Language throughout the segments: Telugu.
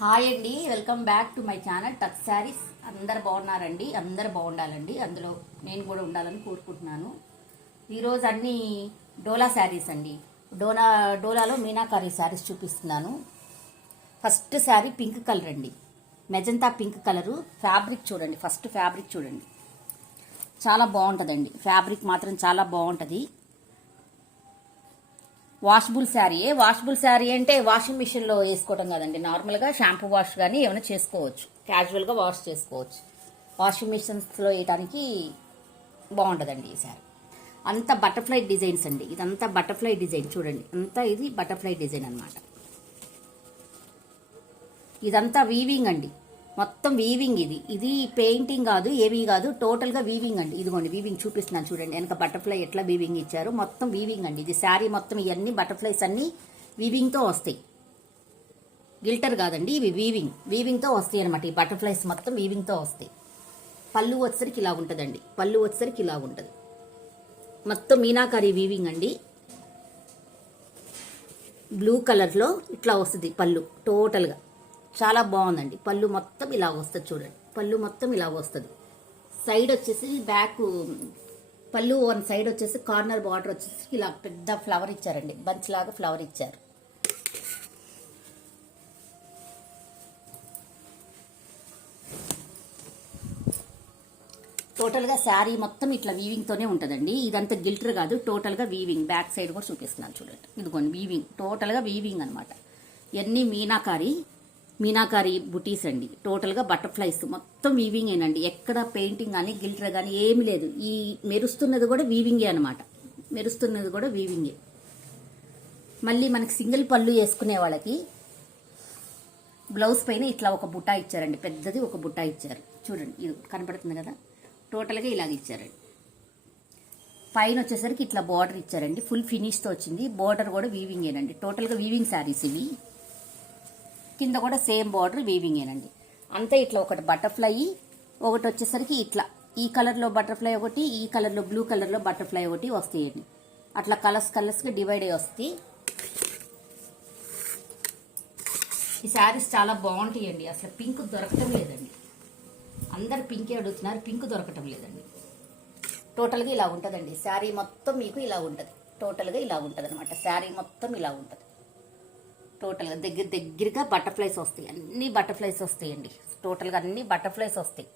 హాయ్ అండి, welcome back to my channel touch saris. అందరు బాగున్నారండి, అందరు బాగుండాలండి, అందులో నేను కూడా ఉండాలని కోరుకుంటున్నాను. ఈరోజు అన్ని డోలా శారీస్ అండి. డోలాలో మీనాకారి శారీస్ చూపిస్తున్నాను. ఫస్ట్ శారీ పింక్ కలర్ అండి, మెజంతా పింక్ కలరు. ఫ్యాబ్రిక్ చూడండి, ఫస్ట్ ఫ్యాబ్రిక్ చూడండి, చాలా బాగుంటుందండి. ఫ్యాబ్రిక్ మాత్రం చాలా బాగుంటుంది. వాషబుల్ శారీ అంటే వాషింగ్ మిషన్లో వేసుకోవడం కదండి, నార్మల్గా షాంపూ వాష్ కానీ ఏమైనా చేసుకోవచ్చు, క్యాజువల్గా వాష్ చేసుకోవచ్చు. వాషింగ్ మిషన్స్లో వేయడానికి బాగుంటుందండి ఈ శారీ. అంతా బటర్ఫ్లై డిజైన్స్ అండి, ఇదంతా బటర్ఫ్లై డిజైన్ చూడండి, అంతా ఇది బటర్ఫ్లై డిజైన్ అనమాట. ఇదంతా వీవింగ్ అండి, మొత్తం వీవింగ్. ఇది పెయింటింగ్ కాదు, ఏవి కాదు, టోటల్గా వీవింగ్ అండి. ఇదిగోండి వీవింగ్ చూపిస్తున్నాను చూడండి, వెనక బటర్ఫ్లై ఎట్లా వీవింగ్ ఇచ్చారు, మొత్తం వీవింగ్ అండి. ఇది శారీ మొత్తం ఇవన్నీ బటర్ఫ్లైస్ అన్ని వీవింగ్తో వస్తాయి, గిల్టర్ కాదండి, ఇవి వీవింగ్తో వస్తాయి అనమాట. ఈ బటర్ఫ్లైస్ మొత్తం వీవింగ్తో వస్తాయి. పళ్ళు వచ్చేసరికి ఇలా ఉంటుందండి, పళ్ళు వచ్చేసరికి ఇలా ఉంటుంది, మొత్తం మీనాకారి వీవింగ్ అండి. బ్లూ కలర్లో ఇట్లా వస్తుంది పళ్ళు టోటల్గా, చాలా బాగుందండి. పళ్ళు మొత్తం ఇలా వస్తుంది చూడండి, పళ్ళు మొత్తం ఇలా వస్తుంది. సైడ్ వచ్చేసి బ్యాక్ పళ్ళు వన్ సైడ్ వచ్చేసి కార్నర్ బార్డర్ వచ్చేసి ఇలా పెద్ద ఫ్లవర్ ఇచ్చారండి, బంచ్ లాగా ఫ్లవర్ ఇచ్చారు. టోటల్గా శారీ మొత్తం ఇట్లా వీవింగ్తోనే ఉంటుందండి. ఇదంతా గిల్టర్ కాదు, టోటల్గా వీవింగ్. బ్యాక్ సైడ్ కూడా చూపిస్తున్నాను చూడండి, ఇదిగోండి వీవింగ్, టోటల్గా వీవింగ్ అనమాట. ఇవన్నీ మీనాకారి బుటీస్ అండి. టోటల్గా బటర్ఫ్లైస్ మొత్తం వీవింగ్ ఏనండి, ఎక్కడ పెయింటింగ్ కానీ గిల్టర్ కానీ ఏమి లేదు. ఈ మెరుస్తున్నది కూడా వీవింగే అనమాట, మెరుస్తున్నది కూడా వీవింగే. మళ్ళీ మనకి సింగిల్ పళ్ళు వేసుకునే వాళ్ళకి బ్లౌజ్ పైన ఇట్లా ఒక బుట్టా ఇచ్చారండి, పెద్దది ఒక బుట్టా ఇచ్చారు చూడండి, ఇది కనపడుతుంది కదా, టోటల్గా ఇలాగ ఇచ్చారండి. పైన వచ్చేసరికి ఇట్లా బార్డర్ ఇచ్చారండి, ఫుల్ ఫినిష్తో వచ్చింది. బార్డర్ కూడా వీవింగేనండి, టోటల్గా వీవింగ్ శారీస్ ఇవి. కింద కూడా సేమ్ బార్డర్ వీవింగేనండి. అంతే ఇట్లా ఒకటి బటర్ఫ్లై, ఒకటి వచ్చేసరికి ఇట్లా ఈ కలర్లో బటర్ఫ్లై ఒకటి, ఈ కలర్లో బ్లూ కలర్లో బటర్ఫ్లై ఒకటి వస్తాయండి. అట్లా కలర్స్గా డివైడ్ అయ్యి వస్తాయి. ఈ శారీస్ చాలా బాగుంటాయండి, అసలు పింక్ దొరకటం లేదండి. అందరు పింకే అడుగుతున్నారు, పింక్ దొరకటం లేదండి. టోటల్గా ఇలా ఉంటుందండి శారీ మొత్తం, మీకు ఇలా ఉంటుంది, టోటల్గా ఇలా ఉంటుంది అనమాట. శారీ మొత్తం ఇలా ఉంటుంది, టోటల్గా దగ్గరగా బటర్ఫ్లైస్ వస్తాయి, అన్ని బటర్ఫ్లైస్ వస్తాయండి. టోటల్గా అన్ని బటర్ఫ్లైస్ వస్తాయి.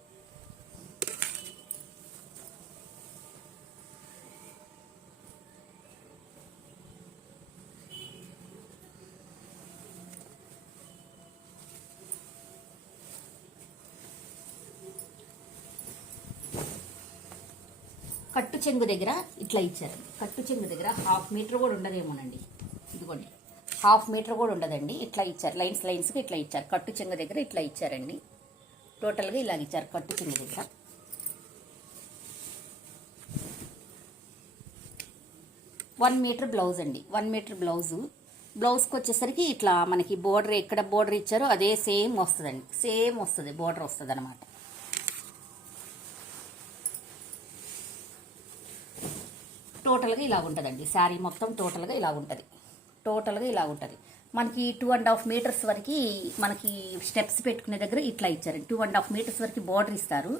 కట్టు చెంగు దగ్గర ఇట్లా ఇచ్చారండి, కట్టు చెంగు దగ్గర 1/2 మీటర్ కూడా ఉండదేమోనండి, ఇదిగోండి 1/2 మీటర్ కూడా ఉండదండి. ఇట్లా ఇచ్చారు, లైన్స్కి ఇట్లా ఇచ్చారు. కట్టు చెంగు దగ్గర ఇట్లా ఇచ్చారండి, టోటల్గా ఇలాగ ఇచ్చారు. కట్టు చెంగు దగ్గర 1 మీటర్ బ్లౌజ్ అండి, 1 మీటర్ బ్లౌజ్కి వచ్చేసరికి ఇట్లా మనకి బోర్డర్ ఎక్కడ బోర్డర్ ఇచ్చారో అదే సేమ్ వస్తుందండి, సేమ్ వస్తుంది, బోర్డర్ వస్తుంది అనమాట. టోటల్గా ఇలా ఉంటుందండి శారీ మొత్తం, టోటల్గా ఇలా ఉంటుంది, టోటల్గా ఇలా ఉంటుంది. మనకి 2.5 మీటర్స్ వరకు మనకి స్టెప్స్ పెట్టుకునే దగ్గర ఇట్లా ఇచ్చారండి. 2.5 మీటర్స్ వరకు బార్డర్ ఇస్తారు,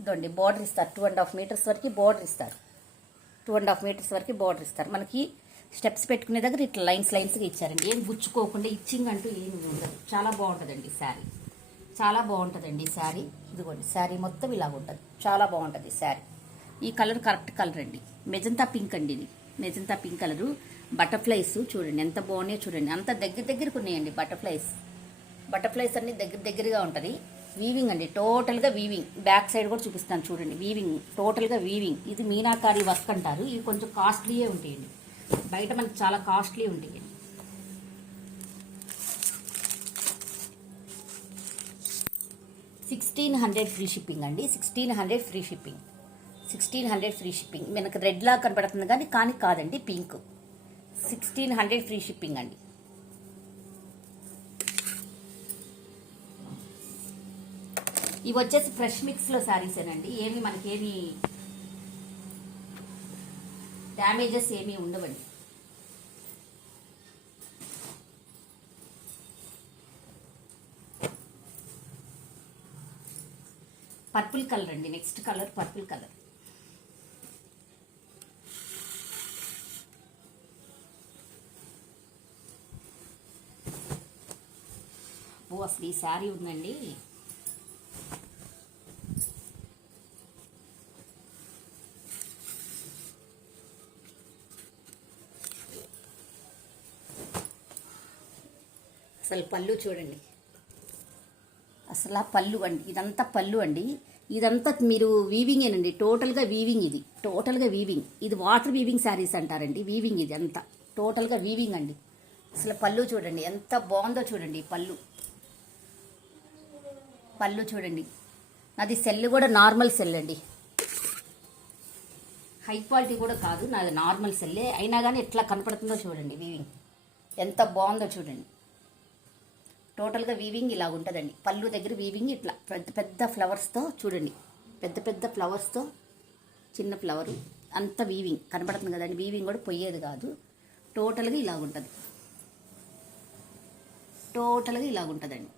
ఇదండి బార్డర్ ఇస్తారు. 2.5 మీటర్స్ వరకు బార్డర్ ఇస్తారు, 2.5 మీటర్స్ వరకు బార్డర్ ఇస్తారు. మనకి స్టెప్స్ పెట్టుకునే దగ్గర ఇట్లా లైన్స్గా ఇచ్చారండి, ఏం గుచ్చుకోకుండా ఇచ్చింగ్ అంటూ ఏమి ఉండదు. చాలా బాగుంటుందండి శారీ, చాలా బాగుంటుందండి శారీ. ఇదిగోండి శారీ మొత్తం ఇలా ఉంటుంది, చాలా బాగుంటుంది శారీ. ఈ కలర్ కరెక్ట్ కలర్ అండి, మెజంతా పింక్ అండి, ఇది మెజంతా పింక్ కలరు. బటర్ఫ్లైస్ చూడండి ఎంత బాగున్నాయో చూడండి, అంత దగ్గరకు ఉన్నాయండి బటర్ఫ్లైస్ అన్ని దగ్గరగా ఉంటుంది. వీవింగ్ అండి, టోటల్గా వీవింగ్. బ్యాక్ సైడ్ కూడా చూపిస్తాను చూడండి, వీవింగ్, టోటల్గా వీవింగ్. ఇది మీనాకారి వర్క్ అంటారు. ఇవి కొంచెం కాస్ట్లీయే ఉంటాయండి, బయట మనకి చాలా కాస్ట్లీ ఉంటాయండి. $1600 ఫ్రీ షిప్పింగ్ అండి, 1600 ఫ్రీ షిప్పింగ్, 1600 ఫ్రీ షిప్పింగ్. మనకు రెడ్ లా కనపడుతుంది కానీ కాదండి, పింక్. 1600 ఫ్రీ షిప్పింగ్ అండి. ఇవి వచ్చేసి ఫ్రెష్ మిక్స్లో శారీసేనండి, మనకేమి డ్యామేజెస్ ఏమీ ఉండవండి. పర్పుల్ కలర్ అండి, నెక్స్ట్ కలర్ పర్పుల్ కలర్. ఓ అసలు ఈ శారీ ఉందండి, అసలు పళ్ళు చూడండి, అసలు ఆ పళ్ళు అండి, ఇదంతా పళ్ళు అండి, ఇదంతా మీరు వీవింగేనండి, టోటల్గా వీవింగ్, ఇది టోటల్గా వీవింగ్, ఇది వాటర్ వీవింగ్ శారీస్ అంటారండి, వీవింగ్ ఇది అంతా టోటల్గా వీవింగ్ అండి. అసలు పళ్ళు చూడండి ఎంత బాగుందో చూడండి, పళ్ళు చూడండి. నాది సెల్ కూడా నార్మల్ సెల్ అండి, హై క్వాలిటీ కూడా కాదు, నాది నార్మల్ సెల్లే, అయినా కానీ ఎట్లా కనపడుతుందో చూడండి, వీవింగ్ ఎంత బాగుందో చూడండి. టోటల్గా వీవింగ్ ఇలా ఉంటుందండి, పళ్ళు దగ్గర వీవింగ్ ఇట్లా పెద్ద పెద్ద ఫ్లవర్స్తో చూడండి, పెద్ద పెద్ద ఫ్లవర్స్తో చిన్న ఫ్లవరు అంత వీవింగ్ కనపడుతుంది కదండి, వీవింగ్ కూడా పోయేది కాదు, టోటల్గా ఇలాగుంటుంది, టోటల్గా ఇలాగుంటుందండి.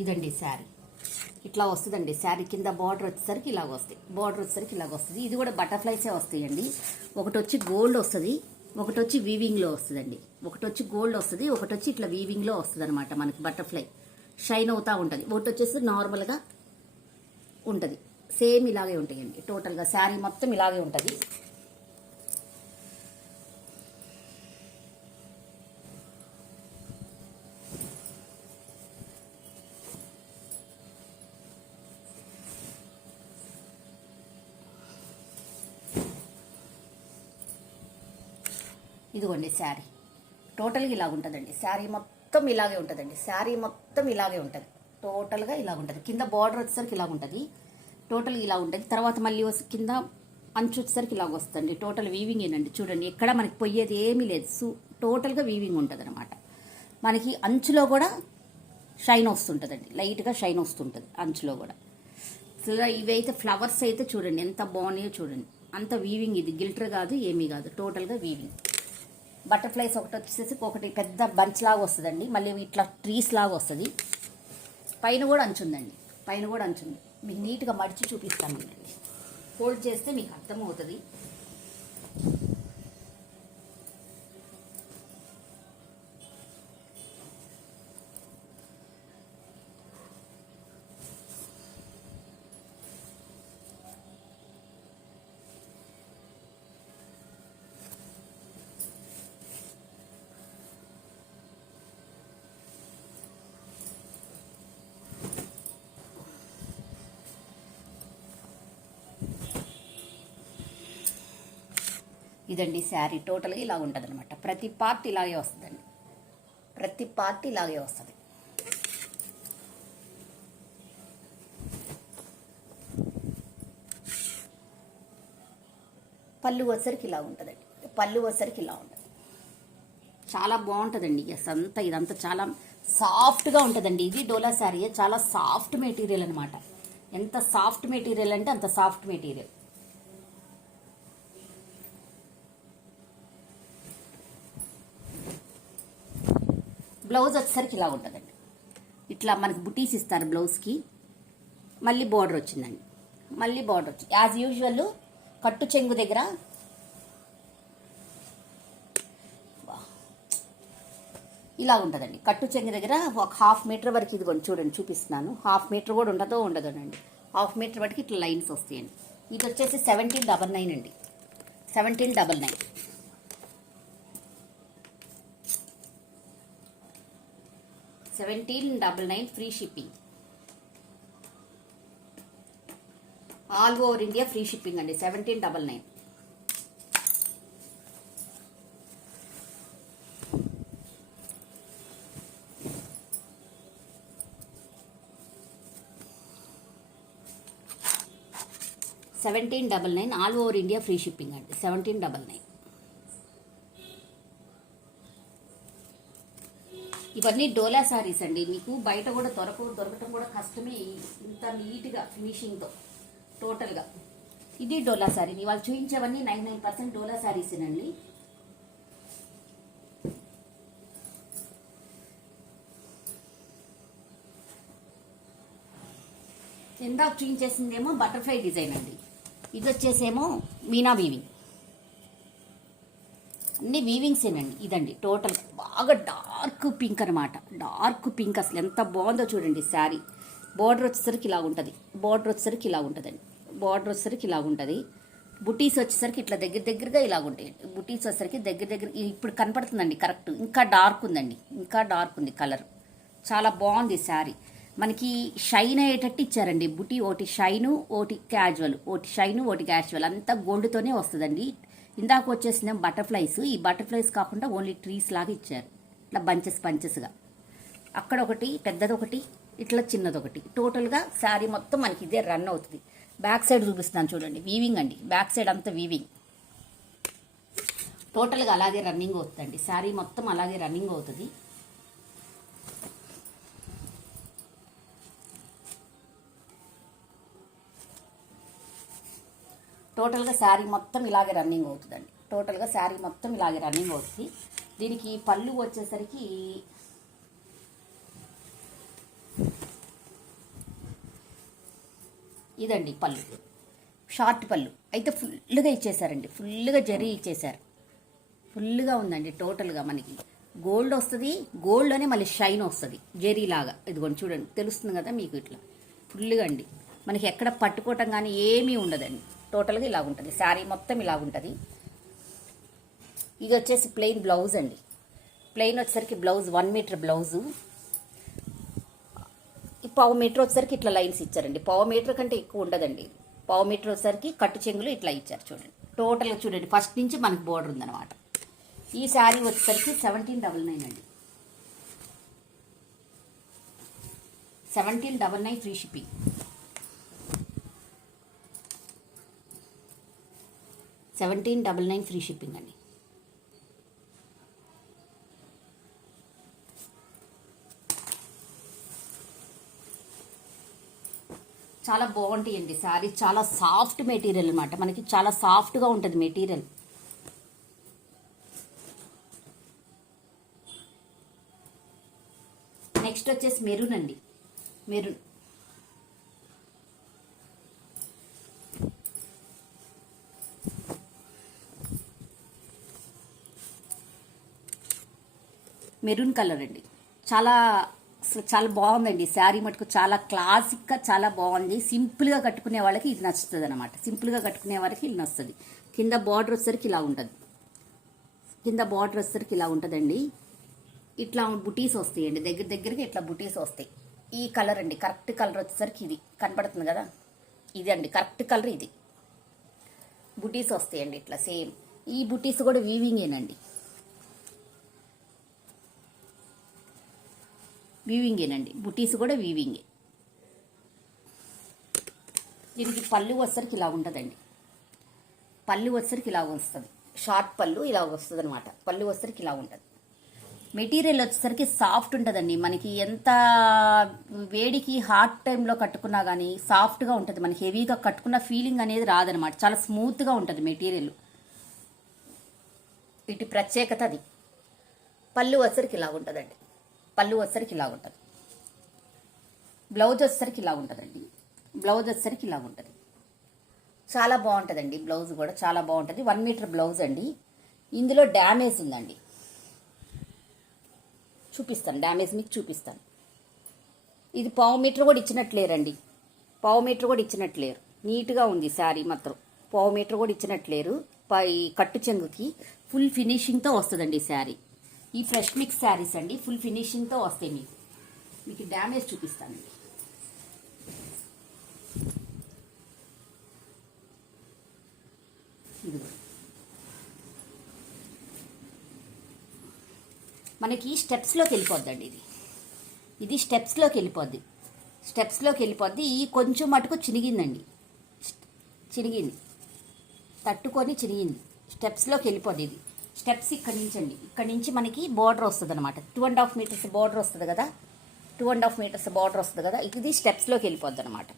ఇదండి శారీ, ఇట్లా వస్తుందండి శారీ, కింద బార్డర్ వచ్చేసరికి ఇలాగ వస్తాయి, బార్డర్ వచ్చేసరికి ఇలాగ వస్తుంది. ఇది కూడా బటర్ఫ్లైసే వస్తాయండి, ఒకటి వచ్చి గోల్డ్ వస్తుంది, ఒకటి వచ్చి వీవింగ్లో వస్తుందండి, ఒకటి వచ్చి గోల్డ్ వస్తుంది, ఒకటి వచ్చి ఇట్లా వీవింగ్లో వస్తుంది అనమాట, మనకి బటర్ఫ్లై షైన్ అవుతూ ఉంటుంది. ఒకటి వచ్చేసి నార్మల్గా ఉంటుంది, సేమ్ ఇలాగే ఉంటాయండి, టోటల్గా శారీ మొత్తం ఇలాగే ఉంటుంది. ఇదిగోండి శారీ టోటల్గా ఇలాగ ఉంటుందండి, శారీ మొత్తం ఇలాగే ఉంటుందండి, శారీ మొత్తం ఇలాగే ఉంటుంది, టోటల్గా ఇలాగ ఉంటుంది. కింద బార్డర్ వచ్చేసరికి ఇలాగ ఉంటుంది, టోటల్గా ఇలా ఉంటుంది. తర్వాత మళ్ళీ కింద అంచు వచ్చేసరికి ఇలాగ వస్తుంది, టోటల్ వీవింగ్ ఏనండి చూడండి, ఎక్కడ మనకి పోయేది ఏమీ లేదు, టోటల్గా వీవింగ్ ఉంటుంది అనమాట. మనకి అంచులో కూడా షైన్ వస్తుంటుందండి, లైట్గా షైన్ వస్తుంటుంది అంచులో కూడా. ఇవైతే ఫ్లవర్స్ అయితే చూడండి ఎంత బాగున్నాయో చూడండి, అంత వీవింగ్, ఇది గిల్టర్ కాదు ఏమీ కాదు, టోటల్గా వీవింగ్. బటర్ఫ్లైస్ ఒకటి వచ్చేసి ఒకటి పెద్ద బంచ్ లాగా వస్తుందండి, మళ్ళీ ఇట్లా ట్రీస్ లాగా వస్తుంది, పైన కూడా అంచుందండి, పైన కూడా అంచుంది. మీకు నీట్గా మడిచి చూపిస్తాను అండి, ఫోల్డ్ చేస్తే మీకు అర్థమవుతుంది. ఇదండి శారీ టోటల్గా ఇలా ఉంటుంది అనమాట, ప్రతి పార్ట్ ఇలాగే వస్తుందండి, ప్రతి పార్ట్ ఇలాగే వస్తుంది. పళ్ళు వచ్చరికి ఇలా ఉంటుందండి, పళ్ళు వచ్చరికి ఇలా ఉంటుంది, చాలా బాగుంటుందండి. అంతా ఇదంతా చాలా సాఫ్ట్గా ఉంటుందండి, ఇది డోలా శారీ, చాలా సాఫ్ట్ మెటీరియల్ అనమాట, ఎంత సాఫ్ట్ మెటీరియల్ అంటే అంత సాఫ్ట్ మెటీరియల్. బ్లౌజ్ వచ్చేసరికి ఇలా ఉంటుందండి, ఇట్లా మనకి బుటీస్ ఇస్తారు బ్లౌజ్కి, మళ్ళీ బార్డర్ వచ్చిందండి, మళ్ళీ బార్డర్ వచ్చింది యాజ్ యూజువల్ కట్టు చెంగు దగ్గర ఇలా ఉంటుందండి, కట్టు చెంగు దగ్గర ఒక 1/2 మీటర్ వరకు, ఇదిగోండి చూడండి చూపిస్తున్నాను, 1/2 మీటర్ కూడా ఉండదండి, 1/2 మీటర్ వరకు ఇట్లా లైన్స్ వస్తాయండి. ఇది వచ్చేసి 1799 అండి, 1799. 1799 free shipping, all over India free shipping అండి, 1799. $1799 all over India free shipping అండి, 1799. ఇవన్నీ డోలా శారీస్ అండి. మీకు బయట కూడా దొరకటం కూడా కష్టమే ఇంత నీట్గా ఫినిషింగ్తో టోటల్గా. ఇది డోలా శారీ. వాళ్ళు చూపించేవన్నీ 99% డోలా శారీసేనండి. ఇందాక చూపించేసిందేమో బటర్ఫ్లై డిజైన్ అండి. ఇది వచ్చేసేమో మీనా వీవింగ్. అన్ని వీవింగ్సేనండి. ఇదండి టోటల్ బాగా డార్క్ పింక్ అనమాట. డార్క్ పింక్ అసలు ఎంత బాగుందో చూడండి శారీ. బార్డర్ వచ్చేసరికి ఇలా ఉంటుంది. బార్డర్ వచ్చేసరికి ఇలా ఉంటుందండి. బార్డర్ వచ్చేసరికి ఇలా ఉంటుంది. బుటీస్ వచ్చేసరికి ఇట్లా దగ్గరగా ఇలా ఉంటాయి. బుటీస్ వచ్చేసరికి దగ్గర ఇప్పుడు కనపడుతుందండి కరెక్ట్. ఇంకా డార్క్ ఉందండి. ఇంకా డార్క్ ఉంది కలర్. చాలా బాగుంది శారీ. మనకి షైన్ అయ్యేటట్టు ఇచ్చారండి. బుటీ ఒకటి షైను, ఒకటి క్యాజువల్, ఒకటి షైను, ఒకటి క్యాజువల్. అంతా గోల్డ్తోనే వస్తుందండి. ఇందాక వచ్చేసిన బటర్ఫ్లైస్, ఈ బటర్ఫ్లైస్ కాకుండా ఓన్లీ ట్రీస్ లాగా ఇచ్చారు. ఇట్లా బంచెస్గా. అక్కడ ఒకటి పెద్దదొకటి, ఇట్లా చిన్నదొకటి. టోటల్గా శారీ మొత్తం మనకి ఇదే రన్ అవుతుంది. బ్యాక్ సైడ్ చూపిస్తున్నాను చూడండి. వీవింగ్ అండి. బ్యాక్ సైడ్ అంతా వీవింగ్. టోటల్గా అలాగే రన్నింగ్ అవుతుందండి. శారీ మొత్తం అలాగే రన్నింగ్ అవుతుంది. టోటల్గా శారీ మొత్తం ఇలాగే రన్నింగ్ అవుతుందండి. టోటల్గా శారీ మొత్తం ఇలాగే రన్నింగ్ అవుతుంది. దీనికి పళ్ళు వచ్చేసరికి ఇదండి పళ్ళు. షార్ట్ పళ్ళు అయితే ఫుల్గా ఇచ్చేసారండి. ఫుల్గా జరీ ఇచ్చేసారు. ఫుల్గా ఉందండి. టోటల్గా మనకి గోల్డ్ వస్తుంది. గోల్డ్లోనే మళ్ళీ షైన్ వస్తుంది జరీ లాగా. ఇదిగోండి చూడండి, తెలుస్తుంది కదా మీకు. ఇట్లా ఫుల్గా అండి. మనకి ఎక్కడ పట్టుకోవటం కానీ ఏమీ ఉండదండి. టోటల్గా ఇలా ఉంటుంది. శారీ మొత్తం ఇలా ఉంటుంది. ఇది వచ్చేసి ప్లెయిన్ బ్లౌజ్ అండి. ప్లెయిన్ వచ్చేసరికి బ్లౌజ్ 1 మీటర్ బ్లౌజు. ఈ 1/2 మీటర్ వచ్చేసరికి ఇట్లా లైన్స్ ఇచ్చారండి. 1/2 మీటర్ కంటే ఎక్కువ ఉండదండి. 1/2 మీటర్ వచ్చేసరికి కట్టు చెంగులు ఇట్లా ఇచ్చారు చూడండి. టోటల్గా చూడండి, ఫస్ట్ నుంచి మనకి బోర్డర్ ఉందన్నమాట. ఈ శారీ వచ్చేసరికి 1799 అండి. 1799 ఫ్రీ షిప్పింగ్. 1799 ఫ్రీ షిప్పింగ్ అండి. చాలా బాగుంటాయండి శారీ. చాలా సాఫ్ట్ మెటీరియల్ అనమాట. మనకి చాలా సాఫ్ట్గా ఉంటుంది మెటీరియల్. నెక్స్ట్ వచ్చేసి మెరూన్ అండి. మెరూన్ మెరూన్ కలర్ అండి. చాలా చాలా బాగుందండి శారీ మటుకు. చాలా క్లాసిక్గా చాలా బాగుంది. సింపుల్గా కట్టుకునే వాళ్ళకి ఇది నచ్చుతుంది అనమాట. సింపుల్గా కట్టుకునే వాళ్ళకి ఇది నచ్చుతుంది. కింద బార్డర్ వచ్చేసరికి ఇలా ఉంటుంది. కింద బార్డర్ వచ్చేసరికి ఇలా ఉంటుందండి. ఇట్లా బుటీస్ వస్తాయండి. దగ్గరగా ఇట్లా బుటీస్ వస్తాయి. ఈ కలర్ అండి. కరెక్ట్ కలర్ వచ్చేసరికి ఇది కనపడుతుంది కదా. ఇది అండి కరెక్ట్ కలర్. ఇది బుటీస్ వస్తాయండి ఇట్లా సేమ్. ఈ బుటీస్ కూడా వీవింగేనండి. వీవింగేనండి. బుటీస్ కూడా వీవింగే. దీనికి పళ్ళు వచ్చేసరికి ఇలా ఉంటుందండి. పళ్ళు వచ్చేసరికి ఇలా వస్తుంది. షార్ట్ పళ్ళు ఇలా వస్తుంది అనమాట. పళ్ళు వచ్చేసరికి ఇలా ఉంటుంది. మెటీరియల్ వచ్చేసరికి సాఫ్ట్ ఉంటుందండి. మనకి ఎంత వేడికి హాట్ టైంలో కట్టుకున్నా కానీ సాఫ్ట్గా ఉంటుంది. మనకి హెవీగా కట్టుకున్న ఫీలింగ్ అనేది రాదనమాట. చాలా స్మూత్గా ఉంటుంది మెటీరియల్. వీటి ప్రత్యేకత అది. పళ్ళు వచ్చేసరికి ఇలా ఉంటుందండి. పళ్ళు వచ్చేసరికి ఇలా ఉంటుంది. బ్లౌజ్ వచ్చేసరికి ఇలా ఉంటుందండి. బ్లౌజ్ వచ్చేసరికి ఇలా ఉంటుంది. చాలా బాగుంటుందండి. బ్లౌజ్ కూడా చాలా బాగుంటుంది. 1 మీటర్ బ్లౌజ్ అండి. ఇందులో డ్యామేజ్ ఉందండి. చూపిస్తాను, డ్యామేజ్ మీకు చూపిస్తాను. ఇది 1/2 మీటర్ కూడా ఇచ్చినట్లేరండి. 1/2 మీటర్ కూడా ఇచ్చినట్లేరు. నీట్గా ఉంది శారీ మాత్రం. 1/2 మీటర్ కూడా ఇచ్చినట్లేరు. పై కట్టు చెంగుకి ఫుల్ ఫినిషింగ్తో వస్తుందండి శారీ. ఈ ఫ్రెష్ మిక్స్ శారీస్ అండి. ఫుల్ ఫినిషింగ్తో వస్తాయి. మీకు డ్యామేజ్ చూపిస్తానండి. ఇది మనకి స్టెప్స్లోకి వెళ్ళిపోద్దండి. ఇది స్టెప్స్లోకి వెళ్ళిపోద్ది. ఈ కొంచెం మటుకు చినిగిందండి. చినిగింది, తట్టుకొని చినిగింది. స్టెప్స్లోకి వెళ్ళిపోద్ది. ఇది స్టెప్స్ ఇక్కడ నుంచి అండి, ఇక్కడ నుంచి మనకి బార్డర్ వస్తుంది అనమాట. 2.5 మీటర్స్ బార్డర్ వస్తుంది కదా, 2.5 మీటర్స్ బార్డర్ వస్తుంది కదా, ఇది స్టెప్స్లోకి వెళ్ళిపోద్ది అనమాట.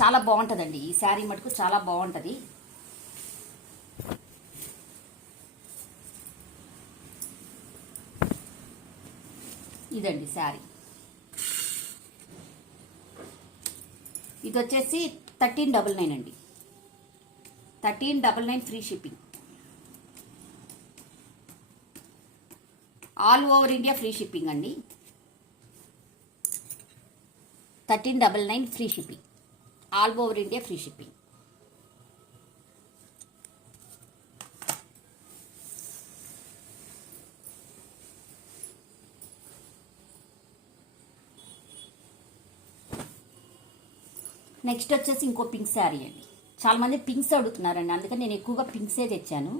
చాలా బాగుంటుందండి ఈ శారీ మటుకు, చాలా బాగుంటుంది. ఇదండి శారీ. ఇది వచ్చేసి 1399 అండి, 1399 free shipping. All over India free shipping అండి. 1399 free shipping, all over India free shipping. Next వచ్చేసి ఇంకో పింక్ శారీ అండి. చాలా మంది పింక్స్ అడుగుతున్నారండి, అందుకని నేను ఎక్కువగా పింక్సే తెచ్చాను.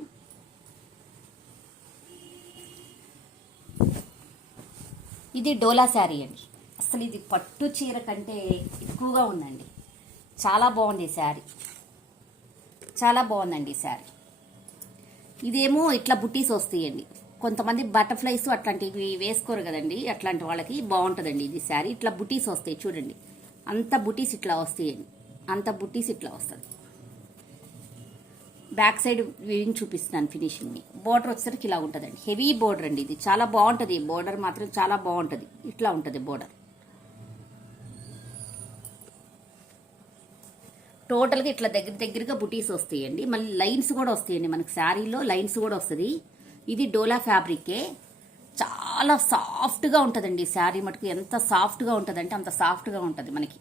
ఇది డోలా శారీ అండి. అసలు ఇది పట్టు చీర కంటే ఎక్కువగా ఉందండి. చాలా బాగుంది ఈ శారీ, చాలా బాగుందండి ఈ శారీ. ఇదేమో ఇట్లా బుట్టీస్ వస్తాయండి. కొంతమంది బటర్ఫ్లైస్ అట్లాంటివి వేసుకోరు కదండి, అట్లాంటి వాళ్ళకి బాగుంటుందండి ఇది శారీ. ఇట్లా బుట్టీస్ వస్తాయి చూడండి, అంత బుటీస్ ఇట్లా వస్తాయండి, అంత బుటీస్ ఇట్లా వస్తుంది. బ్యాక్ సైడ్ వీవింగ్ చూపిస్తున్నాను ఫినిషింగ్ని. బోర్డర్ వచ్చేసరికి ఇలా ఉంటుందండి, హెవీ బోర్డర్ అండి. ఇది చాలా బాగుంటుంది, బోర్డర్ మాత్రం చాలా బాగుంటుంది. ఇట్లా ఉంటుంది బోర్డర్. టోటల్గా ఇట్లా దగ్గరగా బుటీస్ వస్తాయండి. మళ్ళీ లైన్స్ కూడా వస్తాయండి, మనకి శారీలో లైన్స్ కూడా వస్తుంది. ఇది డోలా ఫ్యాబ్రికే, చాలా సాఫ్ట్గా ఉంటుందండి శారీ మటుకు. ఎంత సాఫ్ట్గా ఉంటుంది అంటే అంత సాఫ్ట్గా ఉంటుంది, మనకి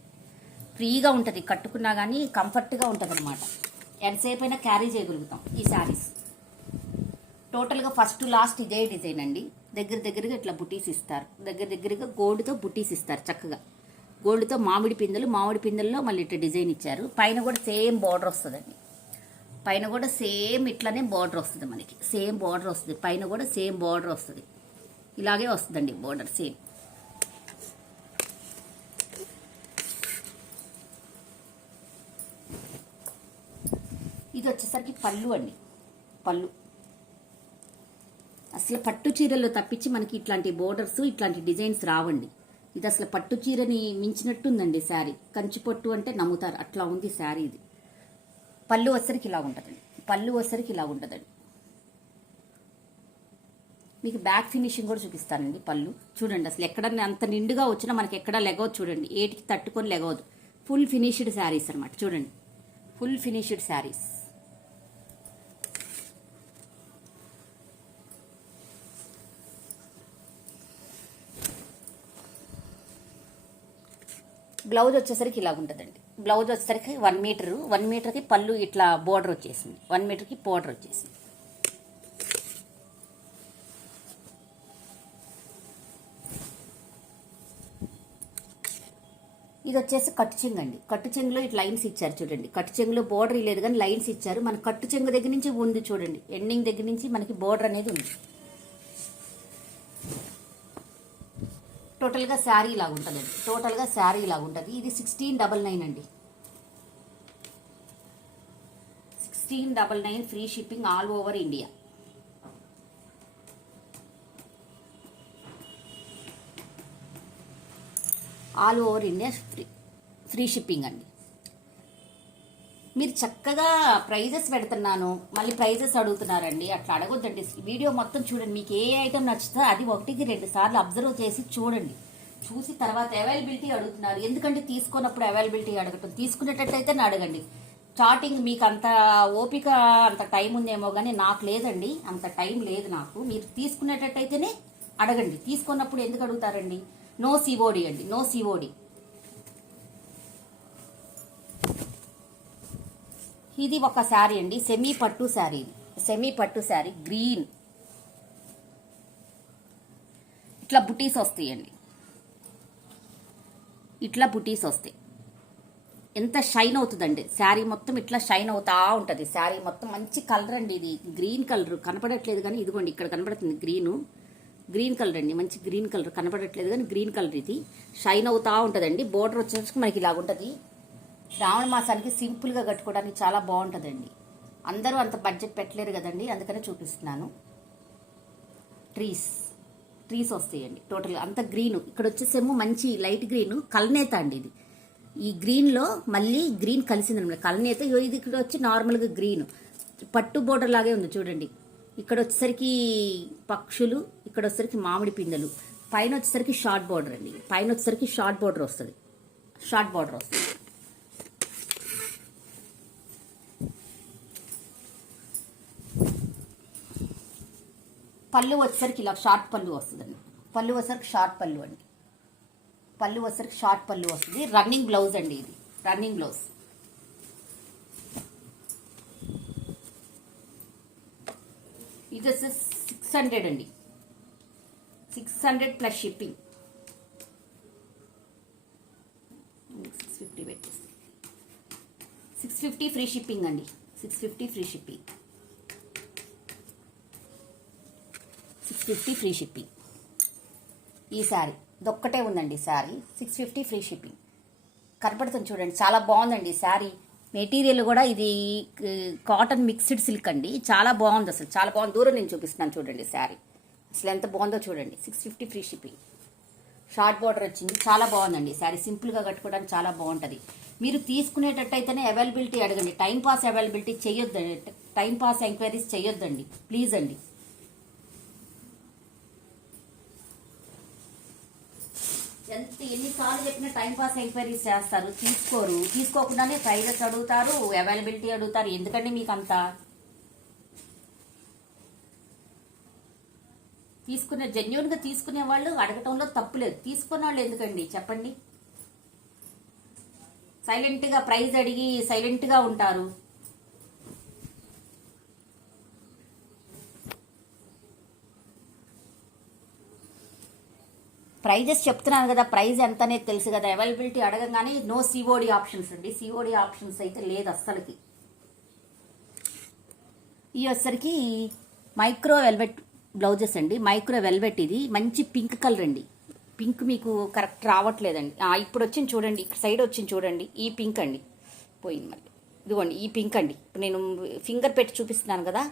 ఫ్రీగా ఉంటుంది, కట్టుకున్నా కానీ కంఫర్ట్గా ఉంటుంది అనమాట. ఎంతసేపు అయినా క్యారీ చేయగలుగుతాం ఈ శారీస్. టోటల్గా ఫస్ట్ లాస్ట్ ఇదే డిజైన్ అండి. దగ్గరగా ఇట్లా బుటీస్ ఇస్తారు, దగ్గరగా గోల్డ్తో బుటీస్ ఇస్తారు చక్కగా. గోల్డ్తో మామిడి పిందెల్లో మళ్ళీ ఇట్లా డిజైన్ ఇచ్చారు. పైన కూడా సేమ్ బార్డర్ వస్తుందండి, పైన కూడా సేమ్ ఇట్లానే బార్డర్ వస్తుంది మనకి, సేమ్ బార్డర్ వస్తుంది. పైన కూడా సేమ్ బార్డర్ వస్తుంది, ఇలాగే వస్తుందండి బోర్డర్ సేమ్. ఇది వచ్చేసరికి పళ్ళు అండి, పళ్ళు. అసలు పట్టు చీరల్లో తప్పించి మనకి ఇట్లాంటి బోర్డర్స్ ఇట్లాంటి డిజైన్స్ రావండి. ఇది అసలు పట్టు చీరని మించినట్టుందండి శారీ. కంచి పట్టు అంటే నమ్ముతారు, అట్లా ఉంది శారీ ఇది. పళ్ళు వచ్చేసరికి ఇలా ఉంటుందండి, పళ్ళు వచ్చేసరికి ఇలా ఉంటుందండి. మీకు బ్యాక్ ఫినిషింగ్ కూడా చూపిస్తానండి. పళ్ళు చూడండి, అసలు ఎక్కడ అంత నిండుగా వచ్చినా మనకి ఎక్కడా లెగవద్దు చూడండి, ఏటికి తట్టుకొని లెగవద్దు. ఫుల్ ఫినిష్డ్ శారీస్ అనమాట చూడండి, ఫుల్ ఫినిష్డ్ శారీస్. బ్లౌజ్ వచ్చేసరికి ఇలా ఉంటుందండి. బ్లౌజ్ వచ్చేసరికి 1 మీటరు, 1 మీటర్కి పళ్ళు ఇట్లా బోర్డర్ వచ్చేసింది, 1 మీటర్కి బోర్డర్ వచ్చేసింది. ఇది వచ్చేసి కట్టు చెంగు అండి. కట్టు చెంగులో ఇట్లా లైన్స్ ఇచ్చారు చూడండి. కట్టు చెంగులో బోర్డర్ లేదు కానీ లైన్స్ ఇచ్చారు. మన కట్టు చెంగు దగ్గర నుంచి ఉంది చూడండి, ఎండింగ్ దగ్గర నుంచి మనకి బోర్డర్ అనేది ఉంది. టోటల్గా శారీ ఇలా ఉంటుందండి, టోటల్గా శారీ ఇలా ఉంటుంది. ఇది 1699 అండి, 1699 free shipping all over India. All over India free shipping అండి. మీరు చక్కగా ప్రైజెస్ పెడుతున్నాను, మళ్ళీ ప్రైజెస్ అడుగుతున్నారండి, అట్లా అడగొద్దండి. వీడియో మొత్తం చూడండి, మీకు ఏ ఐటమ్ నచ్చితే అది 1-2 సార్లు అబ్జర్వ్ చేసి చూడండి. చూసి తర్వాత అవైలబిలిటీ అడుగుతున్నారు, ఎందుకంటే తీసుకున్నప్పుడు అవైలబిలిటీ అడగటం, తీసుకునేటట్టయితే అడగండి. స్టార్టింగ్ మీకు అంత ఓపిక అంత టైం ఉందేమో కానీ నాకు లేదండి, అంత టైం లేదు నాకు. మీరు తీసుకునేటట్టయితేనే అడగండి, తీసుకున్నప్పుడు ఎందుకు అడుగుతారండి? నో సిఓడి అండి, నో సిఓడి. ఇది ఒక శారీ అండి, సెమీ పట్టు శారీ. సెమీ పట్టు శారీ గ్రీన్, ఇట్లా బుటీస్ వస్తాయండి, ఇట్లా బుటీస్ వస్తాయి. ఎంత షైన్ అవుతుందండి శారీ మొత్తం, ఇట్లా షైన్ అవుతా ఉంటుంది శారీ మొత్తం. మంచి కలర్ అండి ఇది, గ్రీన్ కలర్ కనపడట్లేదు కానీ ఇదిగోండి ఇక్కడ కనపడుతుంది గ్రీన్ కలర్ అండి, మంచి గ్రీన్ కలర్ కనపడట్లేదు కానీ గ్రీన్ కలర్ ఇది షైన్ అవుతా ఉంటుందండి. బోర్డర్ వచ్చేసరికి మనకి ఇలా ఉంటుంది, శ్రావణ మాసానికి సింపుల్గా కట్టుకోవడానికి చాలా బాగుంటుందండి. అందరూ అంత బడ్జెట్ పెట్టలేరు కదండి, అందుకనే చూపిస్తున్నాను. ట్రీస్ వస్తాయండి టోటల్గా అంత గ్రీన్. ఇక్కడ వచ్చేసేమో మంచి లైట్ గ్రీన్ కల్నేత అండి. ఇది ఈ గ్రీన్లో మళ్ళీ గ్రీన్ కలిసిందనమాట, కల్నేత. ఇది ఇక్కడ వచ్చి నార్మల్గా గ్రీన్ పట్టు బోర్డర్ లాగే ఉంది చూడండి. ఇక్కడ వచ్చేసరికి పక్షులు, ఇక్కడ వచ్చేసరికి మామిడి పిందెలు, పైన వచ్చేసరికి షార్ట్ బోర్డర్ అండి. పైన వచ్చేసరికి షార్ట్ బోర్డర్ వస్తుంది. పళ్ళు వచ్చేసరికి ఇలా షార్ట్ పళ్ళు వస్తుందండి. పళ్ళు వచ్చేసరికి షార్ట్ పళ్ళు అండి. పళ్ళు వచ్చేసరికి షార్ట్ పళ్ళు వస్తుంది. రన్నింగ్ బ్లౌజ్ అండి. ఇది రన్నింగ్ బ్లౌజ్. ఇది వచ్చేసి 600 అండి. 600 ప్లస్ షిప్పింగ్. 650 పెట్టేసి 650 ఫ్రీ షిప్పింగ్ అండి. 650 ఫ్రీ షిప్పింగ్. 650 free shipping. ఈ శారీ ఇదొక్కటే ఉందండి. Sari 650 free shipping. కనపడుతుంది చూడండి, చాలా బాగుందండి శారీ. మెటీరియల్ కూడా ఇది కాటన్ మిక్స్డ్ సిల్క్ అండి. చాలా బాగుంది, అసలు చాలా బాగుంది. దూరం నేను చూపిస్తున్నాను చూడండి శారీ అసలు ఎంత బాగుందో చూడండి. 650 ఫ్రీ షిప్పింగ్. షార్ట్ బార్డర్ వచ్చింది, చాలా బాగుందండి శారీ. సింపుల్గా కట్టుకోవడానికి చాలా బాగుంటుంది. మీరు తీసుకునేటట్టయితేనే అవైలబిలిటీ అడగండి. టైంపాస్ అవైలబిలిటీ చేయొద్దండి, టైంపాస్ ఎంక్వైరీస్ చేయొద్దండి ప్లీజ్ అండి. ఎన్నిసార్లు చెప్పినా టైంపాస్ ఎంక్వైరీస్ చేస్తారు, తీసుకోరు. తీసుకోకుండానే ప్రైజెస్ అడుగుతారు, అవైలబిలిటీ అడుగుతారు. ఎందుకండి మీకు అంతా? జెన్యున్గా తీసుకునే వాళ్ళు అడగటంలో తప్పులేదు. తీసుకునే వాళ్ళు ఎందుకండి చెప్పండి? సైలెంట్గా ప్రైజ్ అడిగి సైలెంట్గా ఉంటారు. ప్రైజెస్ చెప్తున్నాను కదా, ప్రైజ్ ఎంత అనేది తెలుసు కదా. అవైలబిలిటీ అడగంగానే నో సిఓడి ఆప్షన్స్ అండి. సిఓడి ఆప్షన్స్ అయితే లేదు అస్సలకి. ఈ వచ్చరికి మైక్రో వెల్వెట్ బ్లౌజెస్ అండి. మైక్రో వెల్వెట్ ఇది మంచి పింక్ కలర్ అండి. పింక్ మీకు కరెక్ట్ రావట్లేదండి. ఇప్పుడు వచ్చింది చూడండి, ఇక్కడ సైడ్ వచ్చింది చూడండి. ఈ పింక్ అండి, పోయింది మళ్ళీ. ఇదిగోండి ఈ పింక్ అండి. ఇప్పుడు నేను ఫింగర్ పెట్టి చూపిస్తున్నాను కదా,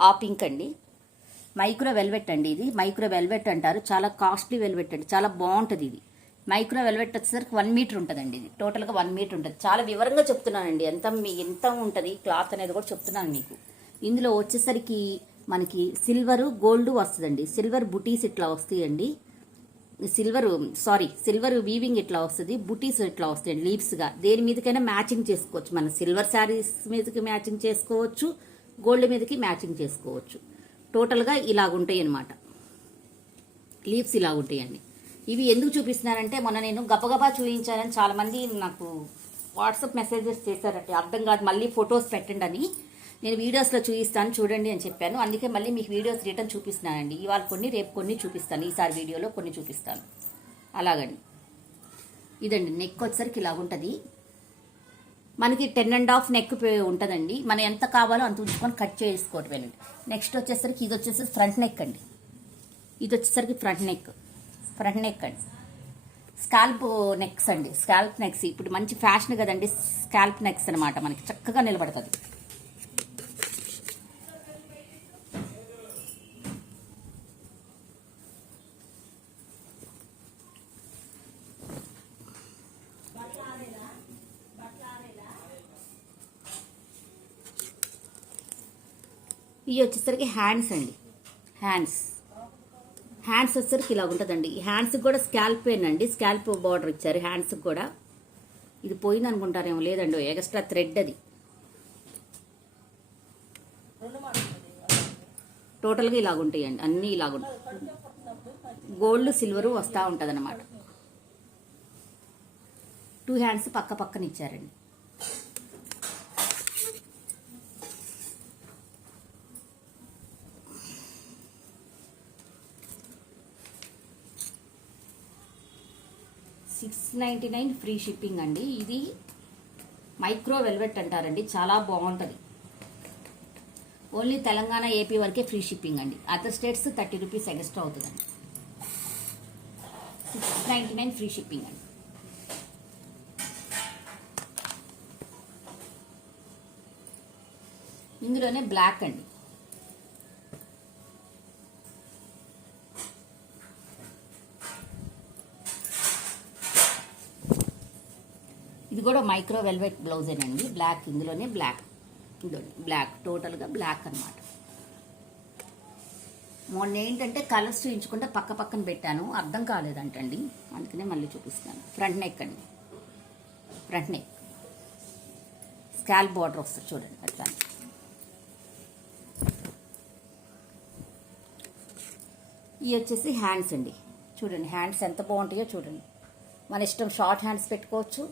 ఆ పింక్ అండి. మైక్రో వెల్వెట్ అండి. ఇది మైక్రో వెల్వెట్ అంటారు. చాలా కాస్ట్లీ వెల్వెట్ అండి, చాలా బాగుంటుంది ఇది. మైక్రో వెల్వెట్ వచ్చేసరికి 1 మీటర్ ఉంటుందండి. ఇది టోటల్గా 1 మీటర్ ఉంటుంది. చాలా వివరంగా చెప్తున్నానండి ఎంత ఉంటుంది క్లాత్ అనేది కూడా చెప్తున్నాను మీకు. ఇందులో వచ్చేసరికి మనకి సిల్వరు గోల్డ్ వస్తుందండి. సిల్వర్ బుటీస్ ఇట్లా వస్తాయండి. సిల్వర్ వీవింగ్ ఇట్లా వస్తుంది. బుటీస్ ఇట్లా వస్తాయండి లీవ్స్గా. దేని మీదకైనా మ్యాచింగ్ చేసుకోవచ్చు. మన సిల్వర్ శారీస్ మీదకి మ్యాచింగ్ చేసుకోవచ్చు, గోల్డ్ మీదకి మ్యాచింగ్ చేసుకోవచ్చు. టోటల్గా ఇలాగుంటాయి అన్నమాట. లీవ్స్ ఇలాగుంటాయండి. ఇవి ఎందుకు చూపిస్తున్నానంటే మొన్న నేను గబగబా చూపించానని చాలామంది నాకు వాట్సాప్ మెసేజెస్ చేశారంటే అర్థం కాదు, మళ్ళీ ఫొటోస్ పెట్టండి అని. నేను వీడియోస్లో చూపిస్తాను చూడండి అని చెప్పాను. అందుకే మళ్ళీ మీకు వీడియోస్ రిటర్న్ చూపిస్తున్నానండి. ఇవాళ కొన్ని, రేపు కొన్ని చూపిస్తాను. ఈసారి వీడియోలో కొన్ని చూపిస్తాను. అలాగండి. ఇదండి నెక్ వచ్చేసరికి ఇలాగుంటుంది. మనకి 10.5 నెక్ ఉంటుందండి. మనం ఎంత కావాలో అంత ఉంచుకొని కట్ చేసుకోవటమేనండి. నెక్స్ట్ వచ్చేసరికి ఇది వచ్చేసరికి ఫ్రంట్ నెక్ అండి. ఇది వచ్చేసరికి ఫ్రంట్ నెక్ అండి. స్కాల్ప్ నెక్స్ అండి. స్కాల్ప్ నెక్స్ ఇప్పుడు మంచి ఫ్యాషన్ కదండి. స్కాల్ప్ నెక్స్ అనమాట, మనకి చక్కగా నిలబడుతుంది. ఇవి వచ్చేసరికి హ్యాండ్స్ అండి. హ్యాండ్స్ వచ్చేసరికి ఇలా ఉంటుందండి. ఈ హ్యాండ్స్కి కూడా స్కాల్ప్ అండి. స్కాల్ప్ బార్డర్ ఇచ్చారు హ్యాండ్స్కి కూడా. ఇది పోయింది అనుకుంటారేమో, లేదండి ఎక్స్ట్రా థ్రెడ్ అది. టోటల్గా ఇలాగుంటాయండి, అన్నీ ఇలాగుంటాయి. గోల్డ్ సిల్వరు వస్తూ ఉంటుంది అన్నమాట. 2 హ్యాండ్స్ పక్కన ఇచ్చారండి. $699 ఫ్రీ షిప్పింగ్ అండి. ఇది మైక్రో వెల్వెట్ అంటారండి, చాలా బాగుంటుంది. ఓన్లీ తెలంగాణ ఏపీ వరకే ఫ్రీ షిప్పింగ్ అండి. అదర్ స్టేట్స్ 30 రూపీస్ ఎక్స్ట్రా అవుతుందండి. $699 ఫ్రీ షిప్పింగ్ అండి. ఇందులోనే బ్లాక్ అండి. ఇది కూడా మైక్రో వెల్వెట్ బ్లౌజేనండి. బ్లాక్, ఇందులోనే బ్లాక్, ఇదిగోండి బ్లాక్, టోటల్గా బ్లాక్ అనమాట. మొన్న ఏంటంటే కలర్స్ చూయించుకుంటే పక్క పక్కన పెట్టాను, అర్థం కాలేదంటండి, అందుకనే మళ్ళీ చూపిస్తాను. ఫ్రంట్ నెక్ అండి, ఫ్రంట్ నెక్ స్కాల్ బార్డర్ వస్తుంది చూడండి అట్లా. ఇవి వచ్చేసి హ్యాండ్స్ అండి. చూడండి హ్యాండ్స్ ఎంత బాగుంటాయో చూడండి. మన ఇష్టం, షార్ట్ హ్యాండ్స్ పెట్టుకోవచ్చు,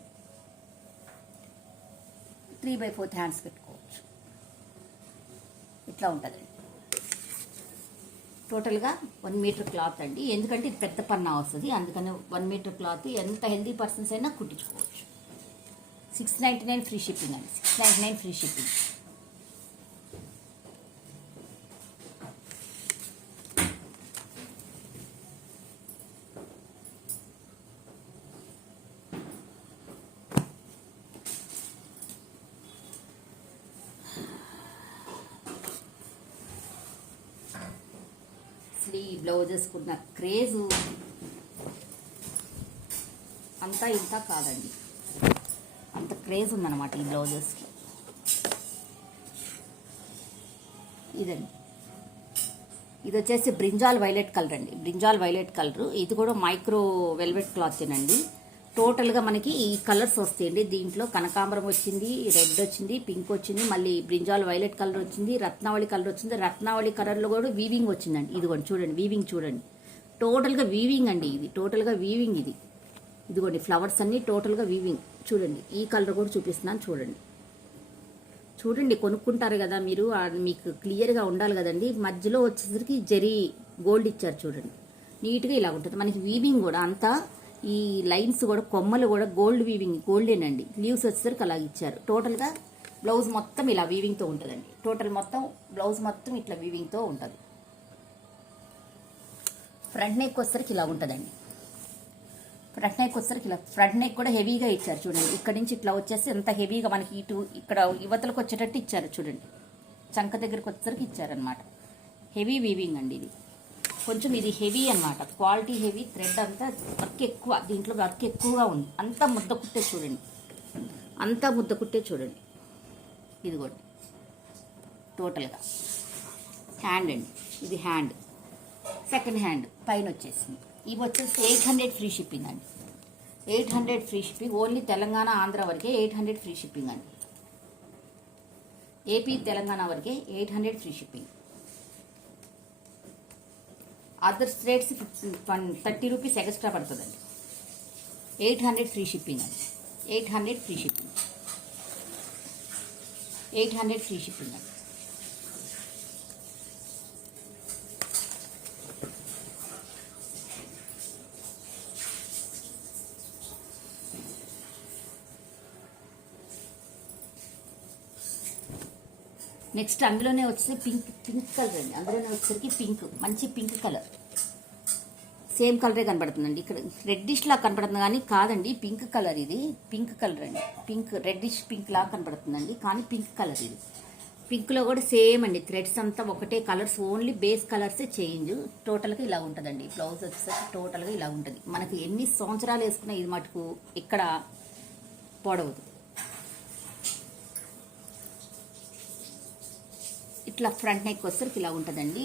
3/4 హ్యాండ్స్ పెట్టుకోవచ్చు. ఇట్లా ఉంటుందండి. టోటల్గా 1 మీటర్ క్లాత్ అండి. ఎందుకంటే ఇది పెద్ద పన్నా వస్తుంది, అందుకని 1 మీటర్ క్లాత్ ఎంత హెల్దీ పర్సన్స్ అయినా కుట్టించుకోవచ్చు. 699 ఫ్రీ షిప్పింగ్ అండి. 699 ఫ్రీ షిప్పింగ్. ఈ బ్లౌజెస్ కున్న క్రేజు అంతా ఇంత కాదండి, అంత క్రేజ్ ఉందన్నమాట ఈ బ్లౌజెస్కి. ఇదండి, ఇది వచ్చేసి బ్రింజాల్ వైలెట్ కలర్ అండి. బ్రింజాల్ వైలెట్ కలర్, ఇది కూడా మైక్రో వెల్వెట్ క్లాతేనండి. టోటల్గా మనకి ఈ కలర్స్ వస్తాయండి. దీంట్లో కనకాంబరం వచ్చింది, రెడ్ వచ్చింది, పింక్ వచ్చింది, మళ్ళీ బ్రింజాల్ వైలెట్ కలర్ వచ్చింది, రత్నావళి కలర్ వచ్చింది. రత్నావళి కలర్లో కూడా వీవింగ్ వచ్చిందండి. ఇదిగోండి చూడండి, వీవింగ్ చూడండి, టోటల్గా వీవింగ్ అండి. ఇది టోటల్గా వీవింగ్. ఇదిగోండి ఫ్లవర్స్ అన్నీ టోటల్గా వీవింగ్. చూడండి ఈ కలర్ కూడా చూపిస్తున్నాను చూడండి. చూడండి కొనుక్కుంటారు కదా మీరు, మీకు క్లియర్గా ఉండాలి కదండి. మధ్యలో వచ్చేసరికి జరీ గోల్డ్ ఇచ్చారు చూడండి, నీట్గా ఇలా ఉంటుంది. మనకి వీవింగ్ కూడా అంతా, ఈ లైన్స్ కూడా, కొమ్మలు కూడా గోల్డ్ వీవింగ్, గోల్డేనండి. లీవ్స్ వచ్చేసరికి అలా ఇచ్చారు. టోటల్గా బ్లౌజ్ మొత్తం ఇలా వీవింగ్తో ఉంటుందండి. టోటల్ మొత్తం బ్లౌజ్ మొత్తం ఇట్లా వీవింగ్తో ఉంటుంది. ఫ్రంట్ నెక్ వచ్చేసరికి ఇలా ఉంటుందండి. ఫ్రంట్ నెక్ వచ్చేసరికి ఇలా, ఫ్రంట్ నెక్ కూడా హెవీగా ఇచ్చారు చూడండి. ఇక్కడ నుంచి ఇట్లా వచ్చేసి ఎంత హెవీగా మనకి ఇటు ఇక్కడ యువతలకు వచ్చేటట్టు ఇచ్చారు చూడండి. చంక దగ్గరకు వచ్చేసరికి ఇచ్చారనమాట. హెవీ వీవింగ్ అండి ఇది. కొంచెం ఇది హెవీ అనమాట, క్వాలిటీ హెవీ. థ్రెడ్ అంతా వర్క్ ఎక్కువ, దీంట్లో వర్క్ ఎక్కువగా ఉంది. అంతా ముద్ద కుట్టే చూడండి, అంతా ముద్ద కుట్టే చూడండి. ఇదిగోండి టోటల్గా హ్యాండ్ అండి. ఇది హ్యాండ్, సెకండ్ హ్యాండ్ పైన వచ్చేసింది. ఇవి వచ్చేసి 800 ఫ్రీ షిప్పింగ్ అండి. 800 free shipping. Only Telangana Andhra వరకే 800 ఫ్రీ షిప్పింగ్ అండి. ఏపీ తెలంగాణ వరకే 800 free shipping. Other states 30 rupees extra పడుతుందండి. 800 ఫ్రీ షిప్పింగ్ అండి. 800 ఫ్రీ షిప్పింగ్. 800 ఫ్రీ షిప్పింగ్ అండి. నెక్స్ట్ అందులోనే వచ్చేసి పింక్ కలర్ అండి. అందులోనే వచ్చేసరికి పింక్, మంచి పింక్ కలర్. సేమ్ కలరే కనబడుతుందండి. ఇక్కడ రెడ్డిష్ లా కనబడుతుంది కానీ కాదండి, పింక్ కలర్. ఇది పింక్ కలర్ అండి. పింక్, రెడ్డిష్ పింక్ లా కనబడుతుందండి కానీ పింక్ కలర్ ఇది. పింక్లో కూడా సేమ్ అండి, థ్రెడ్స్ అంతా ఒకటే కలర్స్, ఓన్లీ బేస్ కలర్సే చేంజ్. టోటల్గా ఇలా ఉంటుందండి. బ్లౌజ్ వచ్చేసరికి టోటల్గా ఇలా ఉంటుంది. మనకి ఎన్ని సంవత్సరాలు వేసుకున్నా ఇది మటుకు ఇక్కడ పొడవదు. ఇట్లా ఫ్రంట్ నెక్ వచ్చేసరికి ఇలా ఉంటుందండి.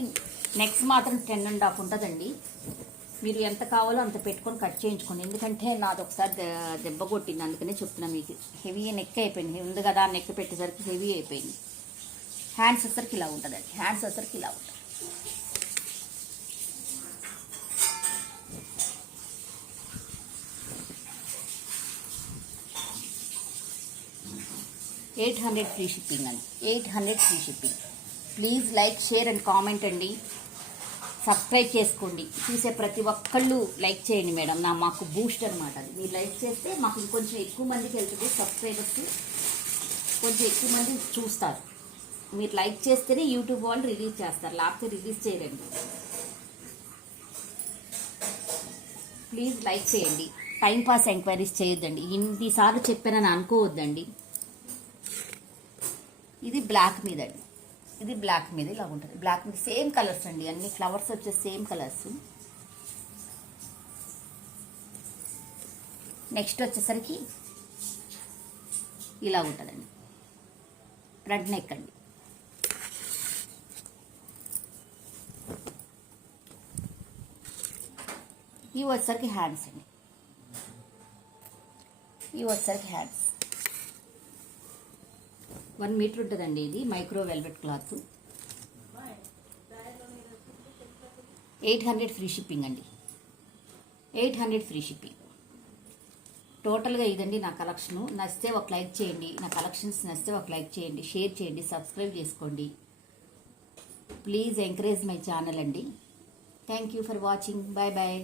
నెక్స్ట్ మాత్రం 10.5 ఉంటుందండి. మీరు ఎంత కావాలో అంత పెట్టుకొని కట్ చేయించుకోండి. ఎందుకంటే నాది ఒకసారి దెబ్బ కొట్టింది, అందుకనే చెప్తున్నా మీకు. హెవీ నెక్ అయిపోయింది, ఉంది కదా నెక్ పెట్టేసరికి హెవీ అయిపోయింది. హ్యాండ్స్ వచ్చేసరికి ఇలా ఉంటుందండి. హ్యాండ్స్ వచ్చేసరికి ఇలా ఉంటుంది. $800 ఫ్రీ షిప్పింగ్ అండి. 800 free shipping. Please like, share and comment అండి. సబ్స్క్రైబ్ చేసుకోండి. చూసే ప్రతి ఒక్కళ్ళు లైక్ చేయండి మేడం, మాకు బూస్ట్ అనమాట అది. మీరు లైక్ చేస్తే మాకు ఇంకొంచెం ఎక్కువ మందికి వెళ్తుంది. సబ్స్క్రైబర్స్ కొంచెం ఎక్కువ మంది చూస్తారు. మీరు లైక్ చేస్తేనే యూట్యూబ్ వాళ్ళు రిలీజ్ చేస్తారు, లేకపోతే రిలీజ్ చేయరండి. ప్లీజ్ లైక్ చేయండి. టైంపాస్ ఎంక్వైరీస్ చేయొద్దండి. ఇన్నిసార్లు చెప్పానని అనుకోవద్దండి. ఇది బ్లాక్ మీద అండి. ఇది బ్లాక్ మీద ఇలా ఉంటుంది. బ్లాక్ మీద సేమ్ కలర్స్ అండి, అన్ని ఫ్లవర్స్ వచ్చే సేమ్ కలర్స్. నెక్స్ట్ వచ్చేసరికి ఇలా ఉంటుందండి, ఫ్రంట్ నెక్ అండి. ఇవి వచ్చేసరికి హ్యాండ్స్ అండి, ఇవి వచ్చేసరికి హ్యాండ్స్. 1 మీటర్ ఉంటుందండి. ఇది micro velvet cloth. 800 free shipping అండి, 800 ఫ్రీ షిప్పింగ్. టోటల్గా ఇదండి నా కలెక్షను. నచ్చితే ఒక లైక్ చేయండి, నా కలెక్షన్స్ నచ్చితే ఒక లైక్ చేయండి, షేర్ చేయండి, సబ్స్క్రైబ్ చేసుకోండి. ప్లీజ్ ఎంకరేజ్ మై ఛానల్ అండి. Thank you for watching. Bye bye.